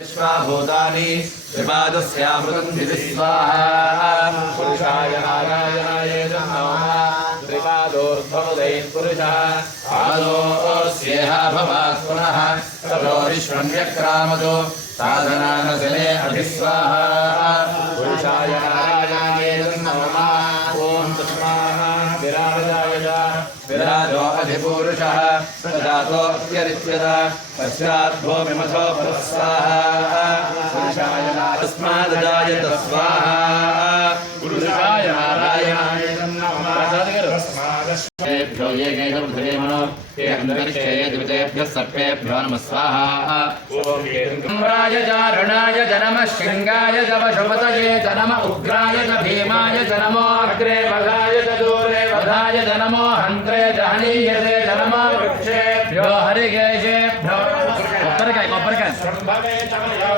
विश्वाभूतानि त्रिपादस्यामृतं स्वाहा पुरुषाय नारायणाय नमः त्रिपादोर्ध्वमुदयः पुरुषः पादोऽस्येह भवात् पुनः ततो विश्वं व्यक्रामतो साधनानसने अभिस्वाहा पुरुषाय नारायणाय नमः ॐ तस्माः विराजाय विराजो अधिपुरुषः प्रजातोऽप्यरिच्यता पश्चाद्भो विमथो पुरस्वाहा पुरुषाय तस्मादजायत स्वाहा पुरुषाय नारायणाय नमः तस्मादश्वेभ्यो ये गैरवधेमनो ये अन्तरिक्षे द्वितेभ्यः सर्पेभ्यो नमः स्वाहा ॐ चारुणाय च नमः शृङ्गाय च वशुपतये च नमः उग्राय च भीमाय च नमो अग्रे वधाय च दूरे वधाय च नमो हन्त्रे च हनीयते च नमः वृक्षेभ्यो हरिकेशेभ्यो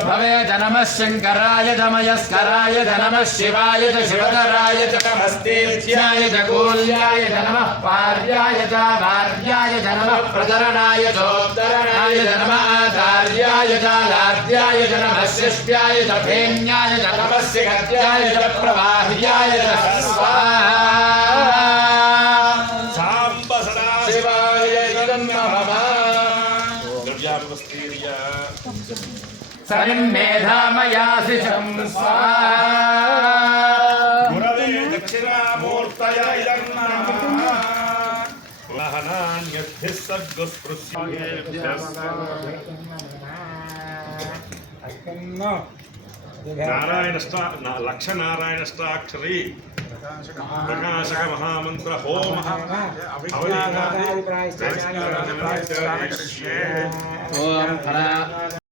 भवे च नमः शङ्कराय च मयस्कराय च नमः शिवाय च शिवतराय च नमस्तेत्याय च कूल्याय च नमः पार्याय च भार्याय च नमः प्रतरणाय चोत्तरणाय च नमः आचार्याय च लाद्याय च नमः शिष्ट्याय च फेन्याय च नमः सिगत्याय च प्रवाह्याय च स्वाहा साम्ब सदाशिवाय नमः द्रव्यावस्थीर्या सरिन्मेधामयासि स्वाहा गुरवे दक्षिणामूर्तये नमः वाहनान्यद्भिः नारायण लक्ष नारायण अष्टाक्षरी प्रकाशक महामंत्र होम ओम